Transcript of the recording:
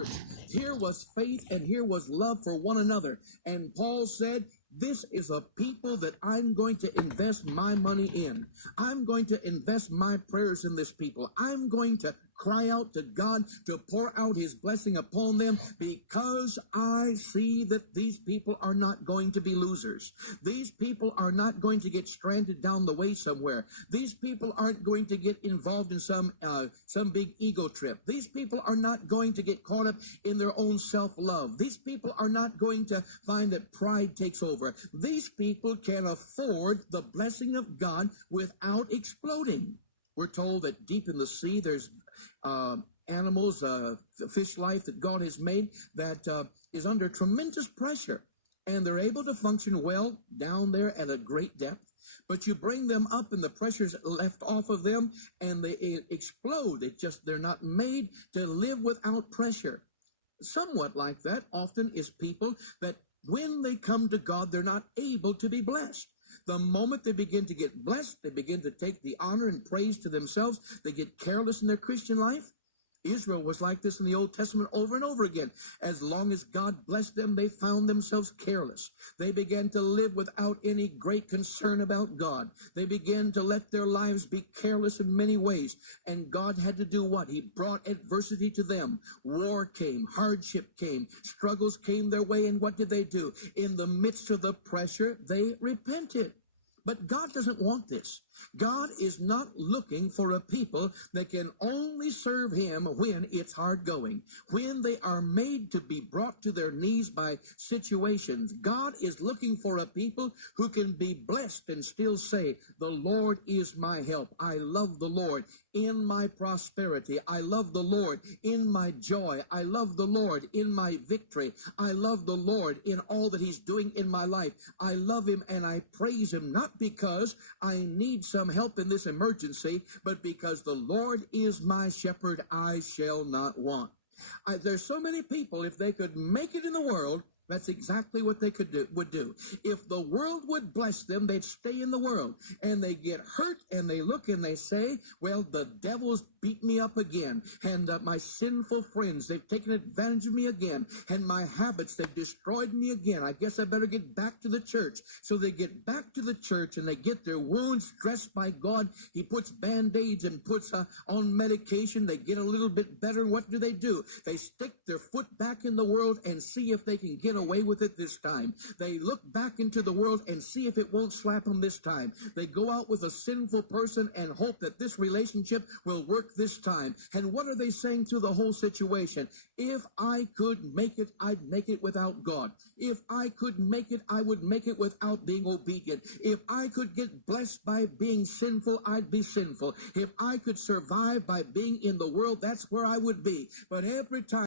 church. Here was faith and here was love for one another. And Paul said, this is a people that I'm going to invest my money in. I'm going to invest my prayers in this people. I'm going to cry out to God to pour out his blessing upon them, because I see that these people are not going to be losers. These people are not going to get stranded down the way somewhere. These people aren't going to get involved in some big ego trip. These people are not going to get caught up in their own self-love. These people are not going to find that pride takes over. These people can afford the blessing of God without exploding. We're told that deep in the sea there's animals, fish life that God has made that is under tremendous pressure, and they're able to function well down there at a great depth. But you bring them up and the pressure's left off of them and they explode. They're not made to live without pressure. Somewhat like that often is people that when they come to God, they're not able to be blessed. The moment they begin to get blessed, they begin to take the honor and praise to themselves. They get careless in their Christian life. Israel was like this in the Old Testament over and over again. As long as God blessed them, they found themselves careless. They began to live without any great concern about God. They began to let their lives be careless in many ways. And God had to do what? He brought adversity to them. War came, hardship came, struggles came their way, and what did they do? In the midst of the pressure, they repented. But God doesn't want this. God is not looking for a people that can only serve him when it's hard going, when they are made to be brought to their knees by situations. God is looking for a people who can be blessed and still say, the Lord is my help. I love the Lord in my prosperity. I love the Lord in my joy. I love the Lord in my victory. I love the Lord in all that he's doing in my life. I love him and I praise him, not because I need some help in this emergency, but because the Lord is my shepherd, I shall not want. There's so many people, if they could make it in the world, that's exactly what they would do. If the world would bless them, they'd stay in the world. And they get hurt and they look and they say, well, the devil's beat me up again. And my sinful friends, they've taken advantage of me again. And my habits, they've destroyed me again. I guess I better get back to the church. So they get back to the church and they get their wounds dressed by God. He puts Band-Aids and puts on medication. They get a little bit better. What do? They stick their foot back in the world and see if they can get away with it this time. They look back into the world and see if it won't slap them this time. They go out with a sinful person and hope that this relationship will work this time. And what are they saying to the whole situation? If I could make it, I'd make it without God. If I could make it, I would make it without being obedient. If I could get blessed by being sinful, I'd be sinful. If I could survive by being in the world, that's where I would be. But every time